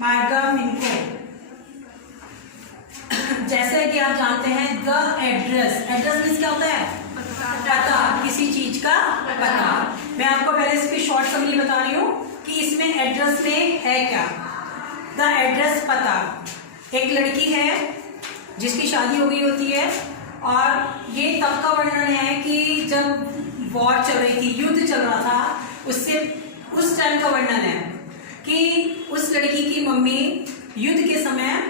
मार्गम इनको। जैसे कि आप जानते हैं द एड्रेस, एड्रेस मीन्स क्या होता है? पता, किसी चीज का पता। मैं आपको पहले इसकी शॉर्ट समरी बता रही हूँ कि इसमें एड्रेस में है क्या। द एड्रेस, पता। एक लड़की है जिसकी शादी हो गई होती है और ये तब का वर्णन है कि जब वॉर चल रही थी, युद्ध चल रहा था, उससे उस टाइम का वर्णन है कि उस लड़की की मम्मी युद्ध के समय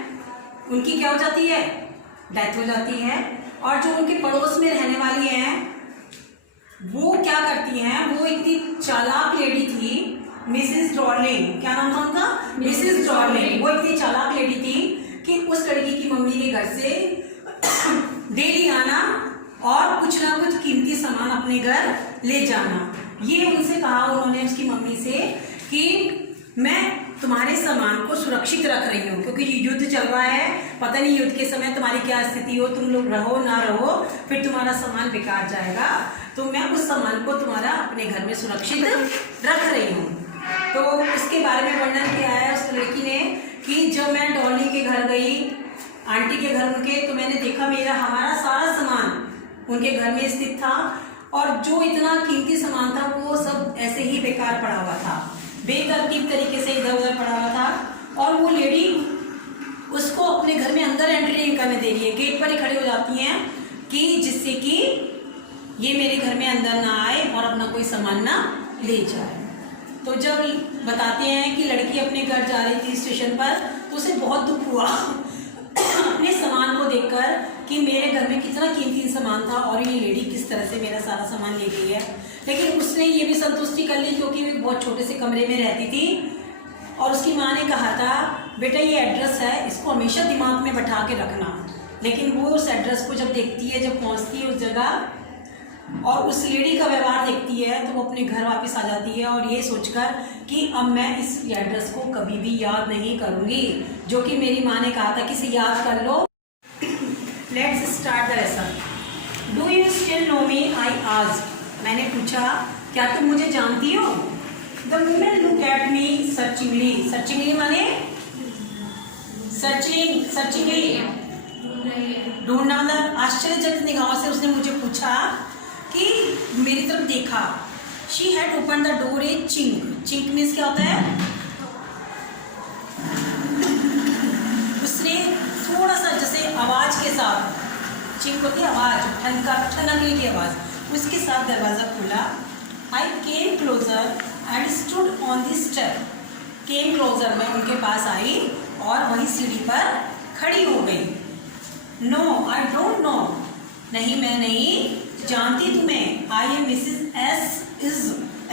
उनकी क्या हो जाती है? डेथ हो जाती है। और जो उनके पड़ोस में रहने वाली हैं वो क्या करती हैं? वो इतनी चालाक लेडी थी, मिसेस डॉर्लिंग। क्या नाम था उनका? Mrs Darling. वो इतनी चालाक लेडी थी कि उस लड़की की मम्मी के घर से डेली आना और कुछ ना कुछ कीमती सामान अपने घर ले जाना। ये उनसे कहा उन्होंने, उसकी मम्मी से, कि मैं तुम्हारे सामान को सुरक्षित रख रही हूँ क्योंकि युद्ध चल रहा है, पता नहीं युद्ध के समय तुम्हारी क्या स्थिति हो, तुम लोग रहो ना रहो, फिर तुम्हारा सामान बेकार जाएगा, तो मैं उस सामान को तुम्हारा अपने घर में सुरक्षित रख रही हूँ। तो उसके बारे में वर्णन किया है उस लड़की ने कि जब मैं डॉली के घर गई, आंटी के घर उनके, तो मैंने देखा हमारा सारा सामान उनके घर में स्थित था और जो इतना कीमती सामान था वो सब ऐसे ही बेकार पड़ा हुआ था, बेतरतीब तरीके से इधर उधर पड़ा हुआ था। और वो लेडी उसको अपने घर में अंदर एंट्री नहीं करने दे रही है, गेट पर ही खड़ी हो जाती हैं कि जिससे कि ये मेरे घर में अंदर ना आए और अपना कोई सामान ना ले जाए। तो जब बताते हैं कि लड़की अपने घर जा रही थी स्टेशन पर, तो उसे बहुत दुख हुआ अपने सामान को देखकर कि मेरे घर में कितना कीमती सामान था और ये लेडी किस तरह से मेरा सारा सामान ले गई है। लेकिन उसने ये भी संतुष्टि कर ली क्योंकि वो बहुत छोटे से कमरे में रहती थी और उसकी माँ ने कहा था, बेटा ये एड्रेस है, इसको हमेशा दिमाग में बैठा के रखना। लेकिन वो उस एड्रेस को जब देखती है, जब पहुँचती है उस जगह और उस लेडी का व्यवहार देखती है, तो वो अपने घर वापस आ जाती है और ये सोचकर कि अब मैं इस एड्रेस को कभी भी याद नहीं करूँगी, जो कि मेरी माँ ने कहा था कि इसे याद कर लो। Let's start the lesson. Do you still know me? I asked. मैंने पूछा, क्या तुम मुझे जानती हो? The women look at me searchingly. Searchingly माने सर्चिंगली ढूंढना, मतलब आश्चर्यचकित निगाहों से उसने मुझे पूछा कि मेरी तरफ देखा। She had open the door A chink. Chink means क्या होता है? उसने थोड़ा सा जैसे आवाज के साथ, चिंक होती है आवाज, ठनकने की आवाज, उसके साथ दरवाजा खोला। I came closer and stood on the step. Came closer, मैं उनके पास आई और वही सीढ़ी पर खड़ी हो गई। नो आई डोंट नो, नहीं मैं नहीं जानती तुम्हें। I am Mrs S is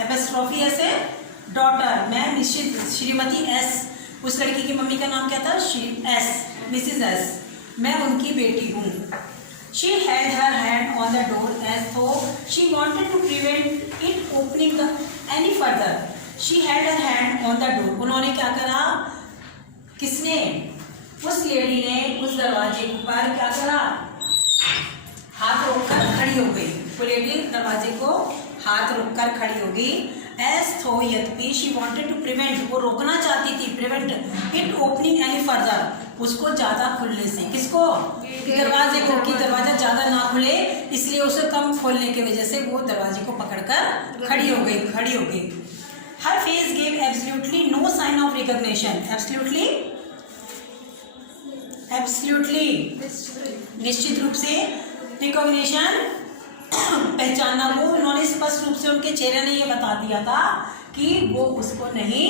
apostrophe S a daughter. मैं मिसेस श्रीमती एस, उस लड़की की मम्मी का नाम क्या था? एस, मिसेस एस, मैं उनकी बेटी हूँ। She held her hand on the door as though she wanted to prevent it opening any further. She held her hand on the door. उन्होंने क्या करा? किसने? उस लेडी ने उस दरवाजे पर क्या करा? हाथ रोककर खड़ी हो गई। वो लेडी दरवाजे को हाथ रोककर खड़ी हो गई। As though यद्यपि she wanted to prevent, वो रोकना चाहती थी, prevent it opening any further, उसको ज्यादा खुलने से। किसको? दरवाजे को, कि दरवाजा ज्यादा ना खुले, इसलिए उसे कम खोलने की वजह से वो दरवाजे को पकड़कर खड़ी हो गई। Her face gave absolutely no sign of recognition. Absolutely निश्चित रूप से रिकॉग्निशन, पहचानना, वो उन्होंने स्पष्ट रूप से उनके चेहरे ने ये बता दिया था कि वो उसको नहीं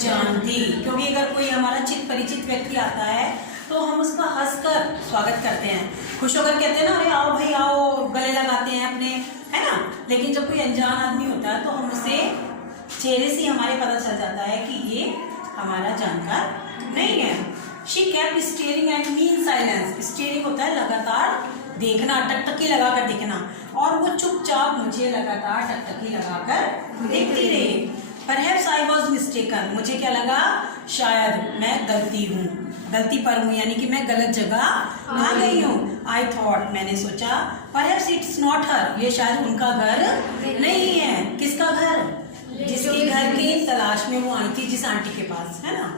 जानती। क्योंकि अगर कोई हमारा चित परिचित व्यक्ति आता है तो हम उसका हंसकर स्वागत करते हैं, खुश होकर कहते हैं ना, अरे आओ भाई आओ, गले लगाते हैं अपने, है ना। लेकिन जब कोई अनजान आदमी होता है तो हम उसे चेहरे से हमारे पता चल जाता है कि ये हमारा जानकार नहीं है। She kept staring at me in silence. Steering होता है लगातार देखना, टकटकी लगाकर देखना, और वो चुपचाप मुझे लगातार टकटकी लगाकर देखती रही। Perhaps I was mistaken, मुझे क्या लगा? शायद मैं गलती पर हूँ, यानी कि मैं गलत जगह आ गई हूँ। I thought, मैंने सोचा, Perhaps it's not her, ये शायद उनका घर नहीं है। किसका घर? जिसके घर की तलाश में वो आई थी, जिस आंटी के पास, है ना।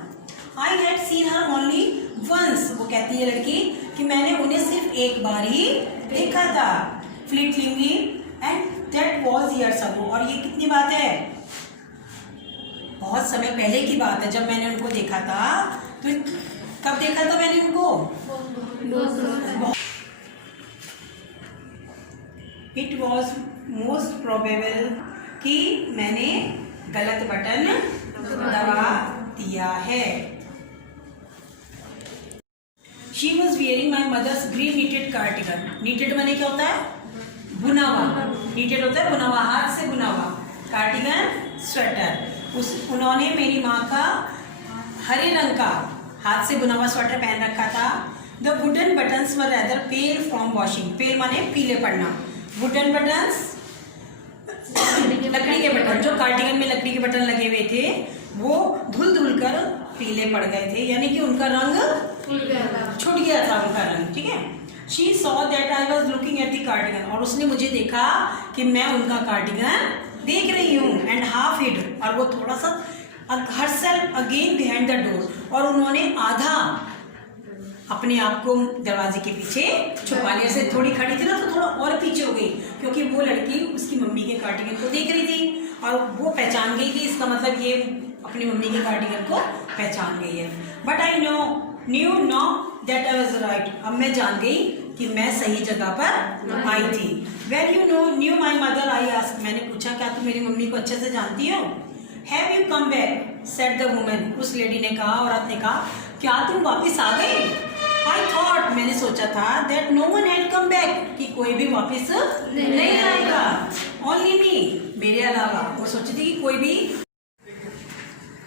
I seen her only once, वो कहती है लड़की कि मैंने उन्हें सिर्फ एक बार ही देखा था, fleetingly, and that was years ago, और ये कितनी बात है, बहुत समय पहले की बात है जब मैंने उनको देखा था। तो कब देखा था मैंने उनको? इट वॉज मोस्ट प्रोबेबल कि मैंने गलत बटन दबा दिया है। She was wearing my mother's green knitted cardigan. Knitted माने क्या होता है? बुना हुआ। नीटेड होता है बुना हुआ, हाथ से बुना हुआ। Cardigan sweater. उन्होंने मेरी माँ का हरे रंग का हाथ से बुना हुआ स्वेटर पहन रखा था। The wooden buttons were rather pale from washing. Pale माने पीले पड़ना। वुडन बटन्स लकड़ी के बटन, जो कार्डिगन में लकड़ी के बटन लगे हुए थे वो धुल धुल कर पीले पड़ गए थे, यानी कि उनका रंग छूट गया था उनका रंग। ठीक है। She saw that I was looking at the cardigan, और उसने मुझे देखा कि मैं उनका कार्डिगन देख रही हूँ। एंड हाफ हिड, और वो थोड़ा सा herself again behind the door, और उन्होंने आधा अपने आप को दरवाजे के पीछे छुपा लिया। से थोड़ी खड़ी थी ना तो थोड़ा और पीछे हो गई, क्योंकि वो लड़की उसकी मम्मी के कार्डिगन को देख रही थी और वो पहचान गई कि इसका मतलब ये अपनी मम्मी के कार्डिगन को पहचान गई है। But I knew that I was right. अब मैं जान गई कि मैं सही जगह पर आई थी। Well you knew my mother, I asked, मैंने पूछा क्या तुम मेरी मम्मी को अच्छे से जानती हो? Have you come back said the woman, उस लेडी ने कहा, औरत ने कहा, क्या तुम वापस आ गए? आई थॉट, मैंने सोचा था, that no one had come back, कि कोई भी वापस नहीं आएगा, ओनली मी, मेरे अलावा। वो सोची थी कि कोई भी।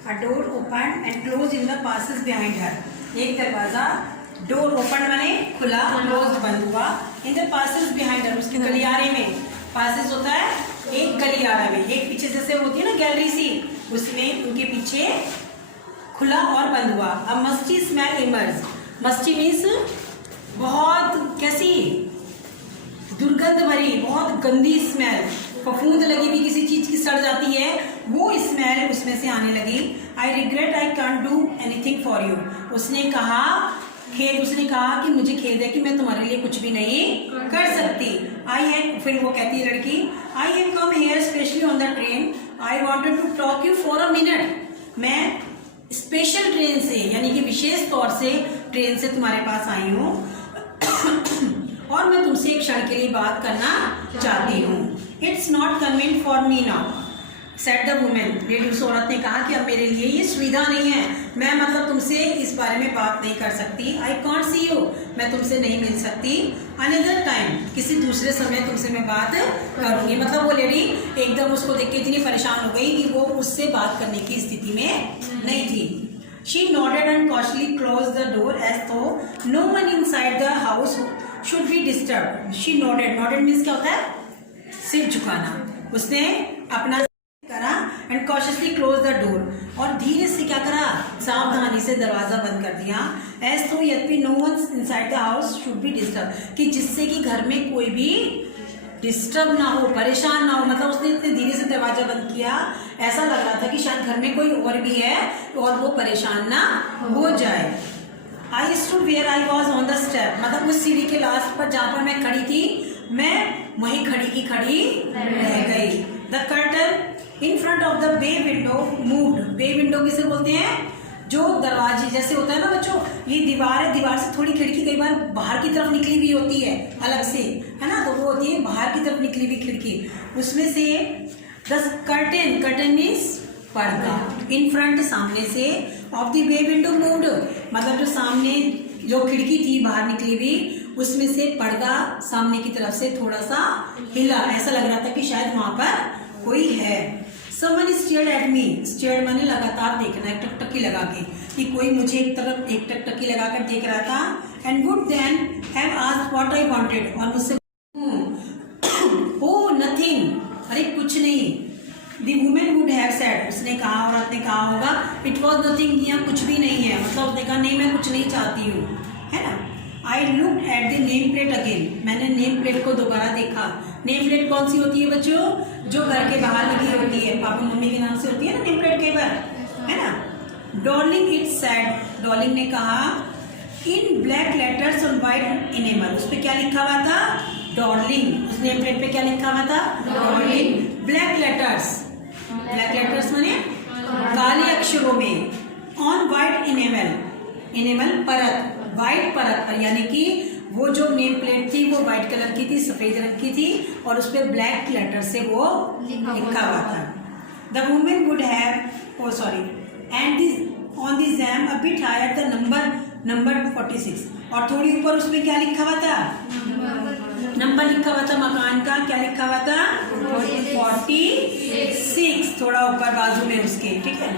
अ door open and close in the passes behind her. एक दरवाजा, डोर ओपन माने खुला, क्लोज बंद हुआ, in the passes behind her, उसके गलियारे में। पासेस होता है एक गलियारा में, एक पीछे जैसे होती है ना गैलरी सी, उसमें उनके पीछे खुला और बंद हुआ। अब musty smell emerge. Musty means बहुत कैसी, दुर्गंध भरी, बहुत गंदी स्मेल, फफूंद लगी हुई किसी चीज की सड़ जाती है, वो स्मेल उसमें से आने लगी। I regret I can't do anything for you, उसने कहा कि मुझे खेद है कि मैं तुम्हारे लिए कुछ भी नहीं कर सकती। आई हैव, फिर वो कहती है लड़की, I have come here specially on the train, I wanted to talk you for a minute. मैं स्पेशल ट्रेन से, यानी कि विशेष तौर से ट्रेन से तुम्हारे पास आई हूँ और मैं तुमसे एक क्षण के लिए बात करना चाहती हूँ। It's not convenient for me now said the women, lady, उस औरत ने कहा कि अब मेरे लिए ये सुविधा नहीं है, मैं मतलब तुमसे इस बारे में बात नहीं कर सकती। आई कॉन्ट सी यू, मैं तुमसे नहीं मिल सकती। अनदर टाइम, किसी दूसरे समय तुमसे मैं बात करूंगी। मतलब वो लेडी एकदम उसको देख के इतनी परेशान हो गई कि वो उससे बात करने की स्थिति में नहीं थी। She nodded and cautiously close the door as though no one inside the house should be disturb. She nodded, nodded means क्या होता है? सिर झुकाना। उसने अपना करा and cautiously close the door, और धीरे से क्या करा? सावधानी से दरवाजा बंद कर दिया। एज तो यद्यपि no one inside the house should be disturb, कि जिससे कि घर में कोई भी डिस्टर्ब ना हो, परेशान ना हो। मतलब उसने इतने धीरे से दरवाजा बंद किया, ऐसा लग रहा था कि शायद घर में कोई और भी है और वो परेशान ना हो जाए। I stood where I was on the step, मतलब उस सीढ़ी के लास्ट पर जहाँ पर मैं खड़ी थी, मैं वहीं खड़ी की खड़ी रह गई। The curtain in front of the bay window moved. Bay window किसे बोलते हैं? जो दरवाजे जैसे होता है ना बच्चों, ये दीवार है, दीवार से थोड़ी खिड़की कई बार बाहर की तरफ निकली हुई होती है अलग से, है ना, तो वो होती है बाहर की तरफ निकली हुई खिड़की, उसमें से द कर्टेन, कर्टेन मीन्स पर्दा, इन फ्रंट सामने से, of the bay window moved, मतलब जो सामने जो खिड़की थी बाहर निकली हुई, उसमें से पर्दा सामने की तरफ से थोड़ा सा हिला। ऐसा लग रहा था कि शायद वहां पर कोई है। Someone stared at me, stared माने लगातार देखना, एक टकटकी लगा के, कि कोई मुझे एक तरफ एक टकटकी लगाकर देख रहा था। And would then have asked what I wanted, और मुझसे oh nothing, अरे कुछ नहीं। The woman would have said, उसने कहा, औरत ने कहा होगा, it was nothing, यहाँ कुछ भी नहीं है, मतलब उसने कहा नहीं मैं कुछ नहीं चाहती हूँ, है ना। I looked at the name plate again, मैंने नेम प्लेट को दोबारा देखा। नेम प्लेट कौन सी होती है बच्चों? जो घर के बाहर लगी होती है, पापा मम्मी के नाम से होती है ना नेम प्लेट, कई बार, है ना। डॉर्लिंग इट सेड, डॉर्लिंग ने कहा, in black letters on white enamel, उस पे क्या लिखा हुआ था? डॉर्लिंग। उस नेम प्लेट पे क्या लिखा हुआ था? Darling. Black letters, black letters माने काले अक्षरों में, ऑन वाइट इनेमल, इनेमल परत, वाइट परत पर, यानी कि वो जो नेम प्लेट थी वो वाइट कलर की थी, सफेद रंग की थी, और उस पर ब्लैक लेटर से वो लिखा हुआ था। The women would have, and on the jam a bit higher the number 46, और थोड़ी ऊपर उसमें क्या लिखा हुआ था? नंबर लिखा हुआ था मकान का, क्या लिखा हुआ था? 46, थोड़ा ऊपर बाजू में उसके, ठीक है।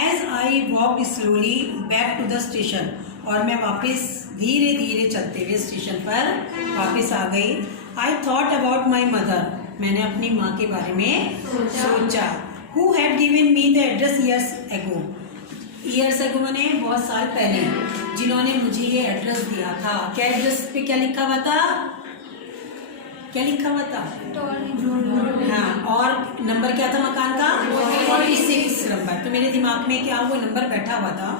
As I walk slowly back to the station, और मैं वापस धीरे धीरे चलते हुए स्टेशन पर वापस आ गई। I thought about my mother, मैंने अपनी माँ के बारे में सोचा। Who had given me the address years ago, years ago मैंने बहुत साल पहले, जिन्होंने मुझे ये एड्रेस दिया था। क्या एड्रेस पे क्या लिखा हुआ था? क्या लिखा हुआ था? हाँ, और नंबर क्या था मकान का? 46 नंबर। तो मेरे दिमाग में क्या वो नंबर बैठा हुआ था,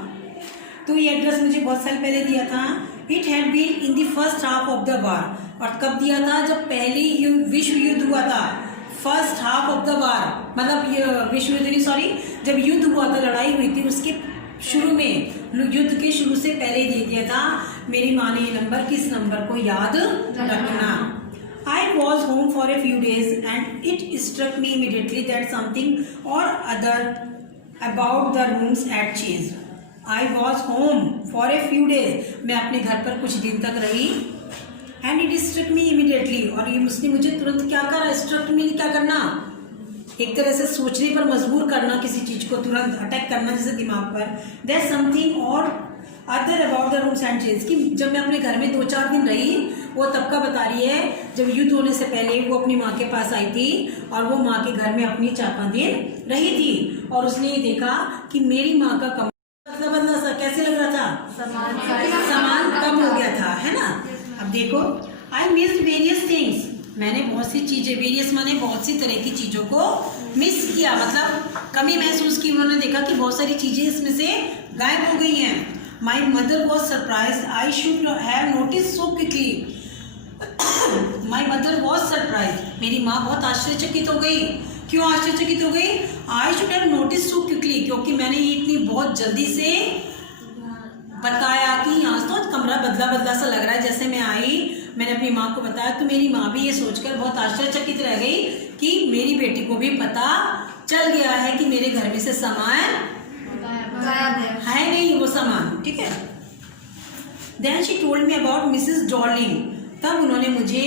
तो ये एड्रेस मुझे बहुत साल पहले दिया था। It had been in the first half of the war, और कब दिया था? जब पहली विश्व युद्ध हुआ था। फर्स्ट हाफ ऑफ द वार मतलब ये विश्व युद्ध नहीं, सॉरी, जब युद्ध हुआ था, लड़ाई हुई थी, उसके शुरू में, युद्ध के शुरू से पहले दे दिया था मेरी माँ ने ये नंबर, किस नंबर को याद रखना। I was home for a few days and it struck me immediately that something or other about the rooms had changed. I was home for a few days. मैं अपने घर पर कुछ दिन तक रही, and it struck me immediately, और ये उसने मुझे तुरंत क्या करा? struck me क्या करना? एक तरह से सोचने पर मजबूर करना, किसी चीज को तुरंत अटैक करना, जैसे दिमाग पर। There's something or other about the rooms and chairs, कि जब मैं अपने घर में 2-4 दिन रही, वो तब का बता रही है जब युद्ध होने से पहले वो अपनी माँ के पास आई थी, और वो माँ के घर में अपनी 4-5 दिन रही थी, और उसने ये देखा कि मेरी माँ का कमरा बदला सा, कैसे लग रहा था? सामान कम हो गया था, है ना। अब देखो, आई मिस्ड वेरियस थिंग्स, मैंने बहुत सी चीजें, वेरियस माने बहुत सी तरह की चीजों को मिस किया, मतलब कमी महसूस की। उन्होंने देखा कि बहुत सारी चीजें इसमें से गायब हो गई हैं। My mother was surprise, I should have notice so quickly. My mother was surprise, मेरी माँ बहुत आश्चर्यचकित हो गई। क्यों आश्चर्यचकित हो गई? I should have notice so quickly, क्योंकि मैंने ये इतनी बहुत जल्दी से बताया कि यहाँ तो कमरा बदला बदला सा लग रहा है। जैसे मैं आई, मैंने अपनी माँ को बताया, तो मेरी माँ भी ये सोचकर बहुत आश्चर्यचकित रह गई कि मेरी बेटी को भी पता चल गया है कि मेरे घर में से सामान है नहीं, वो सामान, ठीक है। Then she told me about Mrs Darling, तब उन्होंने मुझे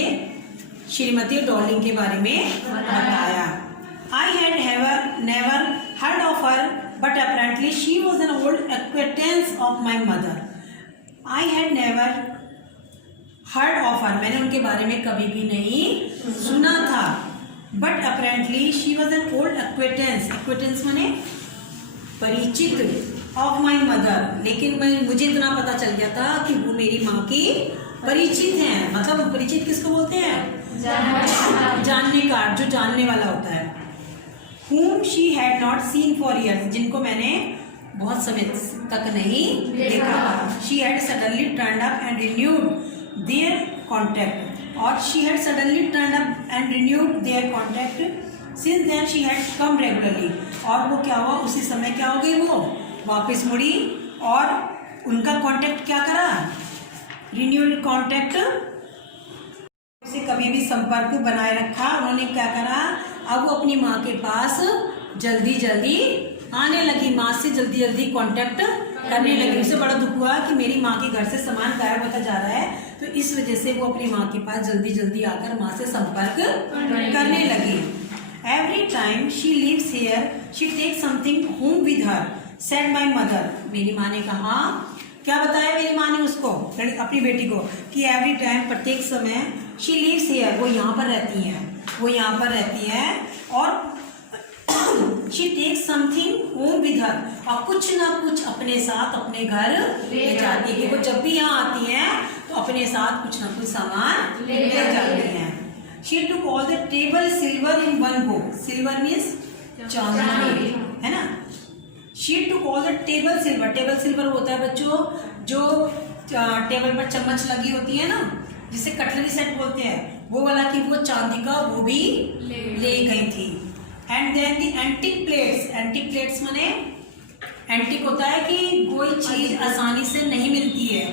श्रीमती डॉर्लिंग के बारे में बताया। I had never heard of her, but apparently she was an old acquaintance of my mother. I had never heard of her, मैंने उनके बारे में कभी भी नहीं सुना था। But apparently she was an old acquaintance, acquaintance माने परिचित, of my mother, लेकिन मुझे इतना पता चल गया था कि वो मेरी माँ की परिचित हैं। मतलब परिचित किसको बोलते हैं? जानने का, जो जानने वाला होता है। Whom she had not seen for years, जिनको मैंने बहुत समय तक नहीं देखा। She had suddenly turned up and renewed their contact, और she had suddenly turned up and renewed their contact. Since then she had come regularly, और वो क्या हुआ, उसी समय क्या हो गई, वो वापस मुड़ी और उनका कांटेक्ट क्या करा? रिन्यूड कांटेक्ट, उसे कभी भी संपर्क बनाए रखा। उन्होंने क्या करा? अब वो अपनी माँ के पास जल्दी जल्दी आने लगी, माँ से जल्दी जल्दी कांटेक्ट करने लगी। उसे बड़ा दुख हुआ कि मेरी माँ के घर से सामान गायब होता जा रहा है, तो इस वजह से वो अपनी माँ के पास जल्दी जल्दी आकर माँ से संपर्क करने लगी। Every time she lives here she take something home with her, said my mother, मेरी माँ ने कहा। क्या बताया मेरी माँ ने उसको, अपनी बेटी को, कि एवरी टाइम, प्रत्येक समय, शी लिव्स हियर, वो यहाँ पर रहती हैं, वो यहाँ पर रहती है, और she take something home with her, और कुछ ना कुछ अपने साथ अपने घर ले जाती है। कि वो जब भी यहाँ आती हैं तो अपने साथ कुछ ना कुछ सामान ले जाती हैं। She took all the table silver in one go, silver means चांदी, है ना, she took all the table silver. Table silver होता है बच्चों जो टेबल पर चम्मच लगी होती है ना, जिसे कटलरी सेट बोलते हैं, वो वाला कि वो चांदी का वो भी ले गई थी। And then the antique plates. Antique plates माने एंटिक होता है कि कोई चीज आसानी से नहीं मिलती है।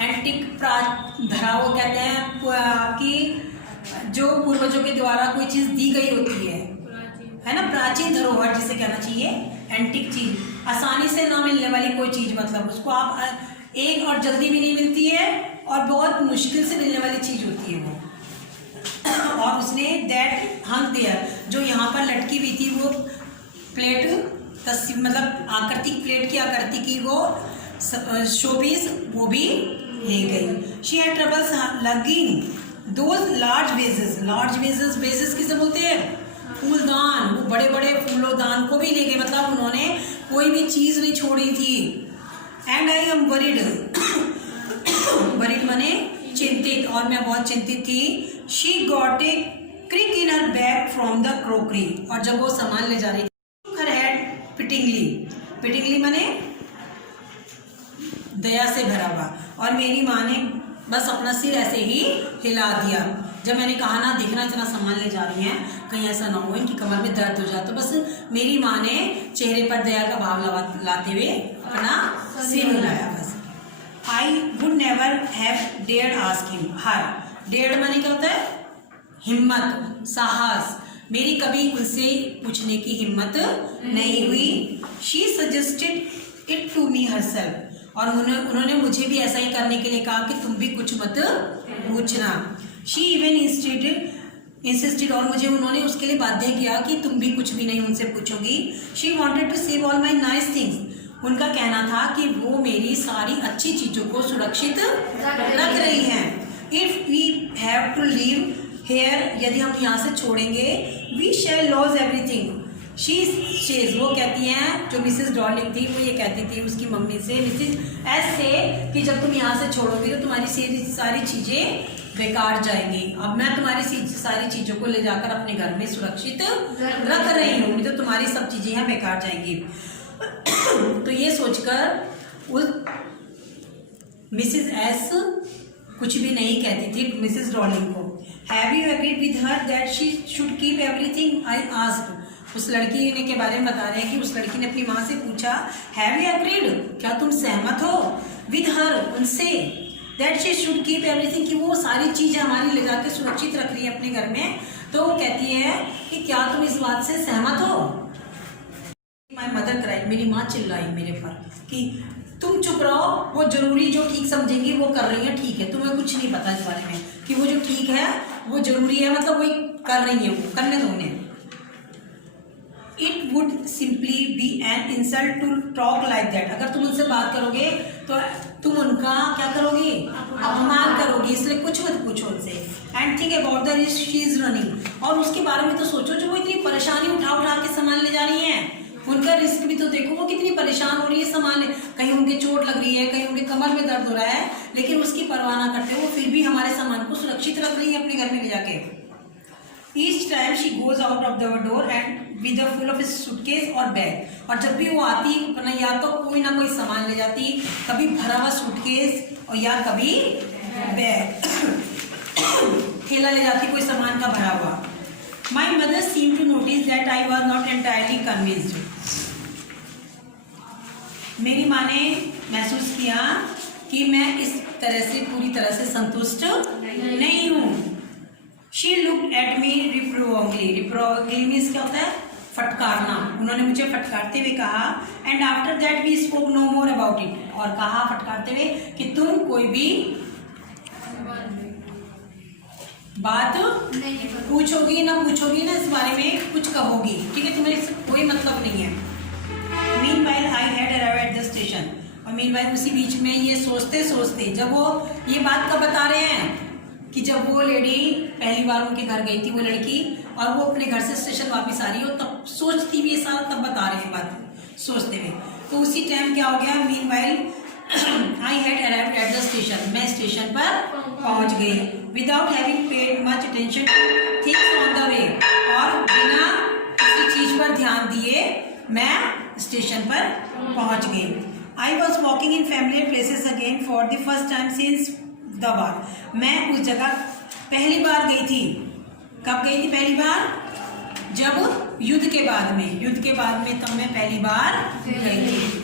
एंटिक धरा वो कहते हैं कि जो पूर्वजों के द्वारा कोई चीज दी गई होती है ना, प्राचीन धरोहर जिसे कहना चाहिए। एंटिक चीज आसानी से ना मिलने वाली कोई चीज, मतलब उसको आप एक और जल्दी भी नहीं मिलती है और बहुत मुश्किल से मिलने वाली चीज होती है वो। और उसने दैट हंग देयर, जो यहाँ पर लटकी हुई थी वो प्लेट, मतलब आकृतिक प्लेट की आकृति की वो शोपीस वो भी ले गई। She had troubles logging those large wages. Large wages, wages किसे बोलते हैं? फूलदान। वो बड़े बड़े फूलोदान को भी ले गए, मतलब उन्होंने कोई भी चीज नहीं छोड़ी थी। And I am worried. Worried माने चिंतित, और मैं बहुत चिंतित थी। She got a crick in her bag from the crockery. और जब वो सामान ले जा रही थी, हर हेड पिटिंगली। पिटिंगली माने दया से भरा हुआ। और मेरी माँ ने बस अपना सिर ऐसे ही हिला दिया जब मैंने कहा ना, देखना इतना सामान ले जा रही हैं, कहीं ऐसा ना हो इनकी कमर में दर्द हो जाए। तो बस मेरी माँ ने चेहरे पर दया का भाव लाते हुए अपना सिर हिलाया बस। I would never have dared ask him her. Dared माने क्या होता है? हिम्मत, साहस। मेरी कभी उनसे पूछने की हिम्मत नहीं हुई। She suggested it to me herself. और उन्होंने मुझे भी ऐसा ही करने के लिए कहा कि तुम भी कुछ मत पूछना। शी इवन इंसिस्टेड, और मुझे उन्होंने उसके लिए बाध्य किया कि तुम भी कुछ भी नहीं उनसे पूछोगी। She wanted to save all my nice things. उनका कहना था कि वो मेरी सारी अच्छी चीज़ों को सुरक्षित रख रही हैं। If we have to leave here, यदि हम यहाँ से छोड़ेंगे, we shall lose everything. She's वो कहती हैं, जो मिसेस डॉर्लिंग थी वो ये कहती थी उसकी मम्मी से, मिसेस एस से, कि जब तुम यहाँ से छोड़ोगी तो तुम्हारी सारी चीज़ें बेकार जाएंगी। अब मैं तुम्हारी सारी चीज़ों को ले जाकर अपने घर में सुरक्षित रख रही हूँ, तो तुम्हारी सब चीज़ें यहाँ बेकार जाएंगी। तो ये सोचकर उस मिसेस एस कुछ भी नहीं कहती थी मिसेस डॉर्लिंग को। Have you agreed with her that she should keep everything I asked. उस लड़की ने के बारे में बता रहे हैं कि उस लड़की ने अपनी माँ से पूछा, हैव यू एग्रीड, क्या तुम सहमत हो विद हर, उनसे, that she should keep everything, कि वो सारी चीज़ें हमारी ले जाके सुरक्षित रख रही है अपने घर में। तो वो कहती है कि क्या तुम इस बात से सहमत हो? माय मदर क्राइड, मेरी माँ चिल्लाई मेरे पर कि तुम चुप रहो, वो जरूरी जो ठीक समझेंगी वो कर रही है, ठीक है, तुम्हें कुछ नहीं पता इस बारे में कि वो जो ठीक है वो जरूरी है, मतलब वही कर रही है, वो करने दो उन्हें। It would simply be an insult to talk like that. अगर तुम उनसे बात करोगे तो तुम उनका क्या करोगे? अपमान करोगे, इसलिए कुछ मत पूछो उनसे। And think about the risk she is running, और उसके बारे में तो सोचो जो वो इतनी परेशानी उठा उठा के सामान ले जा रही हैं, उनका रिस्क भी तो देखो, वो कितनी परेशान हो रही है सामान ले, कहीं उनके चोट लग रही है, कहीं उनके कमर में दर्द हो रहा है, लेकिन उसकी परवाह ना करते वो फिर भी हमारे सामान को सुरक्षित रख रही है अपने घर में ले जाके। Each time she goes out of the door and with a full of suitcase और बैग, और जब भी वो आती अपना या तो कोई ना कोई सामान ले जाती, कभी भरा हुआ सूटकेस और या कभी बैग थैला ले जाती कोई सामान का भरा हुआ। My mother seemed to notice that I was not entirely convinced. मेरी माँ ने महसूस किया कि मैं इस तरह से पूरी तरह से संतुष्ट नहीं हूँ। She looked at me reprovingly. Reprovingly means क्या होता है? फटकारना। उन्होंने मुझे फटकारते हुए कहा, and after that we spoke no more about it. और कहा फटकारते हुए कि तुम कोई भी बात पूछोगी ना इस बारे में कुछ कहोगी, ठीक है, तुम्हें इससे कोई मतलब नहीं है। Meanwhile I had arrived at the station. और meanwhile उसी बीच में ये सोचते सोचते, जब वो ये बात कब बता रहे हैं कि जब वो लेडी पहली बार उनके घर गई थी वो लड़की, और वो अपने घर से स्टेशन वापस आ रही हो, तब सोचती भी सारा तब बता रहे हैं बात सोचते हुए। तो उसी टाइम क्या हो गया, meanwhile I had arrived at the station, मैं स्टेशन पर पहुंच गई, without having paid much attention things on the way, और बिना किसी चीज पर ध्यान दिए मैं स्टेशन पर पहुंच गई। I was walking in familiar places again for the first time since the war. मैं उस जगह पहली बार गई थी। कब गई थी पहली बार? जब युद्ध के बाद में, तब मैं पहली बार गई थी।